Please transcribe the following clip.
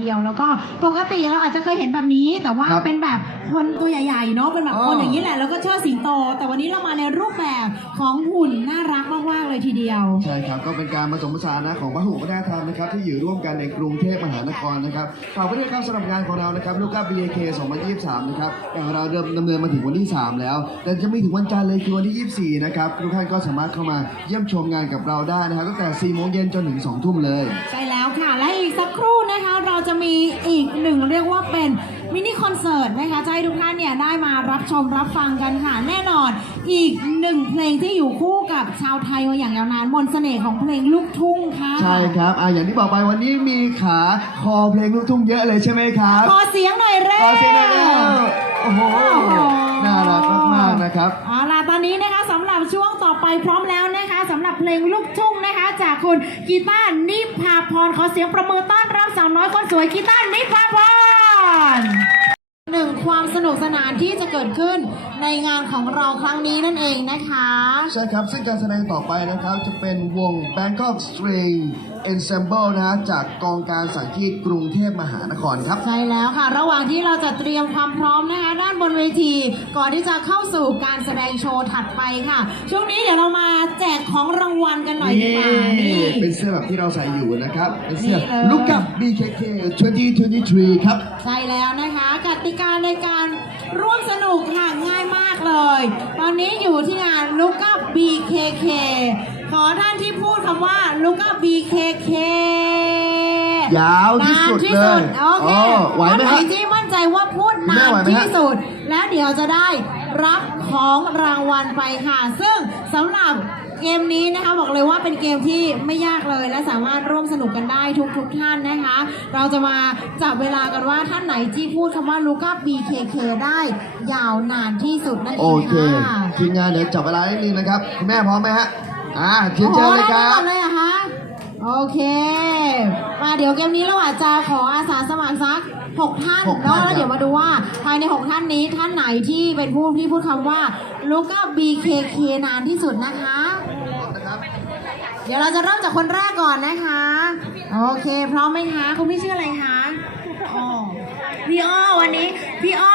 เดียว แล้วก็ปกติเราอาจจะเคยเห็นแบบนี้ แต่ว่าครับเป็นแบบคนตัวใหญ่ๆเนาะเป็นแบบอ๋อคนอย่างนี้แหละแล้วก็เชิดสิงโต แต่วันนี้เรามาในรูปแบบของหุ่นน่ารักมากๆเลยทีเดียว ใช่ครับก็เป็นการผสมผสานนะของวัตถุวัฒนธรรมนะครับที่อยู่ร่วมกันในกรุงเทพมหานครนะครับฝากไว้ด้วยครับสำหรับงานของเรานะครับลูกค้า BAK 2023 นะครับอย่างเราเริ่มดำเนินมาถึงวันที่ 3 แล้ว แต่จะไม่ถึงวันจันทร์เลยคือวันที่ 24 นะครับทุกท่านก็สามารถเข้ามาเยี่ยมชมงานกับเราได้นะครับตั้งแต่ 4 โมงเย็นจนถึง 2 ทุ่มเลย ใช่แล้วค่ะและอีก สักครู่นะคะเราจะมีอีกหนึ่งเรียกว่าเป็นมินิคอนเสิร์ตนะคะจะให้ทุกท่านเนี่ยได้มารับชมรับฟังกันค่ะ แน่นอนอีกหนึ่งเพลงที่อยู่คู่กับชาวไทยมาอย่างยาวนานมนต์เสน่ห์ของเพลงลูกทุ่งค่ะใช่ครับอะอย่างที่บอกไปวันนี้มีขาคอเพลงลูกทุ่งเยอะเลยใช่ไหมครับขอเสียงหน่อยเร็วขอเสียงหน่อยเร็วโอ้โหโอ้โหน่ารักมากๆนะครับเอาล่ะตอนนี้นะคะสำหรับช่วงต่อไปพร้อมแล้วนะคะสำหรับ เพลงลูกทุ่งนะคะ จากคุณกีตาร์นิพาพรขอเสียงประมือต้อนรับสาวน้อยคนสวยกีตาร์นิพาพร หนึ่งความสนุกสนานที่จะเกิดขึ้นในงานของเราครั้งนี้นั่นเองนะคะ ใช่ครับ ซึ่งการแสดงต่อไปนะครับ จะเป็นวง Bangkok String Ensemble นะฮะจากกองการสังคีตกรุงเทพมหานครครับ ใช่แล้วค่ะ ระหว่างที่เราจะเตรียมความพร้อมนะคะ ด้านบนเวที ก่อนที่จะเข้าสู่การแสดงโชว์ถัดไปค่ะ ช่วงนี้เดี๋ยวเรามาแจกของรางวัลกันหน่อยดีกว่านี่ เป็นเสื้อแบบที่เราใส่อยู่นะครับเป็นเสื้อนี่เลย Look Up BKK 2023 ครับ ใช่แล้วนะคะกติกาในการร่วมสนุกค่ะง่ายมากเลย ตอนนี้อยู่ที่งาน Look Up BKK ขอท่านที่พูดคำว่า Look Up BKK ยาวที่สุดนานที่เลสุยดโอเคอ๋อไหวไหมนฮะที่มั่นใจว่าพูดคุณแม่นานไหวไหมฮะที่สุด และเดี๋ยวจะได้รับของรางวัลไปค่ะ ซึ่ง สำหรับเกมนี้นะคะบอกเลยว่าเป็นเกมที่ไม่ยากเลยและสามารถร่วมสนุกกันได้ทุกทุกๆท่านนะคะ เราจะมาจับเวลากันว่าท่านไหนที่พูดคำว่าลูก้า BKK ได้ยาวนานที่สุดนั่นเอโองเคค่ะทีมงานเดี๋ยวจับเวลานิดนึงนะครับคุณแม่พร้อมไหมฮะอ่าเชิญเชิญเลยครับโอ้โหได้ก่อนเลยเหรอะคะโอเค มาเดี๋ยวเกมนี้เราอาจจะขออาสาสมัครสัก6ท่านหกท่านเนาะครัแล้วบเดี๋ยวมาดูว่าภายใน6ท่านนี้ท่านไหนที่เป็นผู้ที่พูดคำว่าลูก้า BKK นานที่สุดนะคะพร้อมนะครับเดี๋ยวเราจะเริ่มจากคนแรกก่อนนะคะ โอเค พร้อมไหมคะ คุณพี่ชื่ออะไรคะอ๋อพี่อ้อวันนี้พี่อ้อ